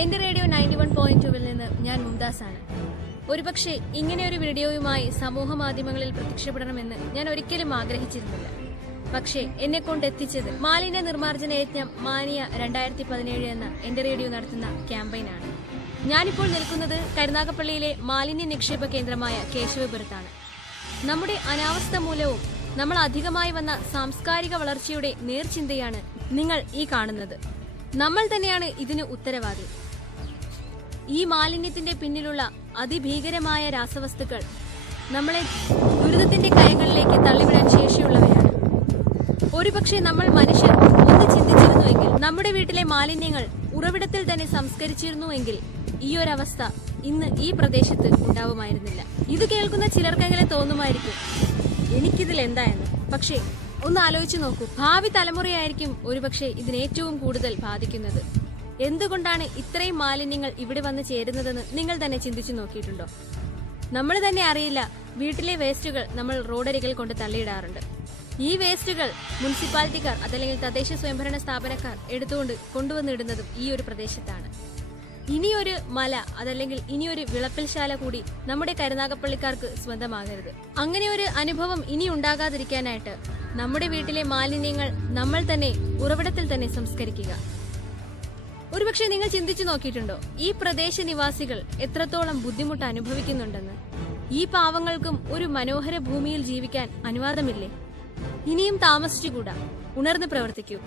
എന്റെ റേഡിയോ 91.2 നിന്ന് ഞാൻ മുംതാസാണ്. ഒരുപക്ഷെ ഇങ്ങനെയൊരു വീഡിയോയുമായി സമൂഹ മാധ്യമങ്ങളിൽ പ്രത്യക്ഷപ്പെടണമെന്ന് ഞാൻ ഒരിക്കലും ആഗ്രഹിച്ചിരുന്നില്ല. പക്ഷേ എന്നെ കൊണ്ടെത്തിച്ചത് മാലിന്യ നിർമ്മാർജ്ജന യജ്ഞം മാനിയ 2017 എന്ന എന്റെ റേഡിയോ നടത്തുന്ന ക്യാമ്പയിനാണ്. ഞാനിപ്പോൾ നിൽക്കുന്നത് കരുനാഗപ്പള്ളിയിലെ മാലിന്യ നിക്ഷേപ കേന്ദ്രമായ കേശവപുരത്താണ്. നമ്മുടെ അനാവസ്ഥ മൂലവും നമ്മൾ അധികമായി വന്ന സാംസ്കാരിക വളർച്ചയുടെ നേർചിന്തയാണ് നിങ്ങൾ ഈ കാണുന്നത്. നമ്മൾ തന്നെയാണ് ഇതിന് ഉത്തരവാദി. ഈ മാലിന്യത്തിന്റെ പിന്നിലുള്ള അതിഭീകരമായ രാസവസ്തുക്കൾ നമ്മളെ ദുരിതത്തിന്റെ കയങ്ങളിലേക്ക് തള്ളിവിടാൻ ശേഷിയുള്ളവയാണ്. ഒരുപക്ഷെ നമ്മൾ മനുഷ്യർ ഒന്ന് ചിന്തിച്ചിരുന്നുവെങ്കിൽ, നമ്മുടെ വീട്ടിലെ മാലിന്യങ്ങൾ ഉറവിടത്തിൽ തന്നെ സംസ്കരിച്ചിരുന്നുവെങ്കിൽ ഈ ഒരവസ്ഥ ഇന്ന് ഈ പ്രദേശത്ത് ഉണ്ടാവുമായിരുന്നില്ല. ഇത് കേൾക്കുന്ന ചിലർക്കെങ്കിലും തോന്നുമായിരിക്കും എനിക്കിതിൽ എന്തായെന്ന്. പക്ഷേ ഒന്ന് ആലോചിച്ചു നോക്കൂ, ഭാവി തലമുറയായിരിക്കും ഒരുപക്ഷെ ഇതിനേറ്റവും കൂടുതൽ ബാധിക്കുന്നത്. എന്തുകൊണ്ടാണ് ഇത്രയും മാലിന്യങ്ങൾ ഇവിടെ വന്ന് ചേരുന്നതെന്ന് നിങ്ങൾ തന്നെ ചിന്തിച്ചു നോക്കിയിട്ടുണ്ടോ? നമ്മൾ തന്നെ അറിയില്ല, വീട്ടിലെ വേസ്റ്റുകൾ നമ്മൾ റോഡരികിൽ കൊണ്ട് തള്ളിയിടാറുണ്ട്. ഈ വേസ്റ്റുകൾ മുനിസിപ്പാലിറ്റിക്കാർ അതല്ലെങ്കിൽ തദ്ദേശ സ്വയംഭരണ സ്ഥാപനക്കാർ എടുത്തുകൊണ്ട് കൊണ്ടുവന്നിടുന്നതും ഈ ഒരു പ്രദേശത്താണ്. ഇനിയൊരു മല അതല്ലെങ്കിൽ ഇനിയൊരു വിളപ്പിൽശാല കൂടി നമ്മുടെ കരുനാഗപ്പള്ളിക്കാർക്ക് സ്വന്തമാകരുത്. അങ്ങനെ ഒരു അനുഭവം ഇനി ഉണ്ടാകാതിരിക്കാനായിട്ട് നമ്മുടെ വീട്ടിലെ മാലിന്യങ്ങൾ നമ്മൾ തന്നെ ഉറവിടത്തിൽ തന്നെ സംസ്കരിക്കുക. ഒരുപക്ഷെ നിങ്ങൾ ചിന്തിച്ചു നോക്കിയിട്ടുണ്ടോ, ഈ പ്രദേശ നിവാസികൾ എത്രത്തോളം ബുദ്ധിമുട്ട് അനുഭവിക്കുന്നുണ്ടെന്ന്? ഈ പാവങ്ങൾക്കും ഒരു മനോഹര ഭൂമിയിൽ ജീവിക്കാൻ അനുവാദമില്ലേ? ഇനിയും താമസിച്ചുകൂടാ. ഉണർന്ന് പ്രവർത്തിക്കൂ.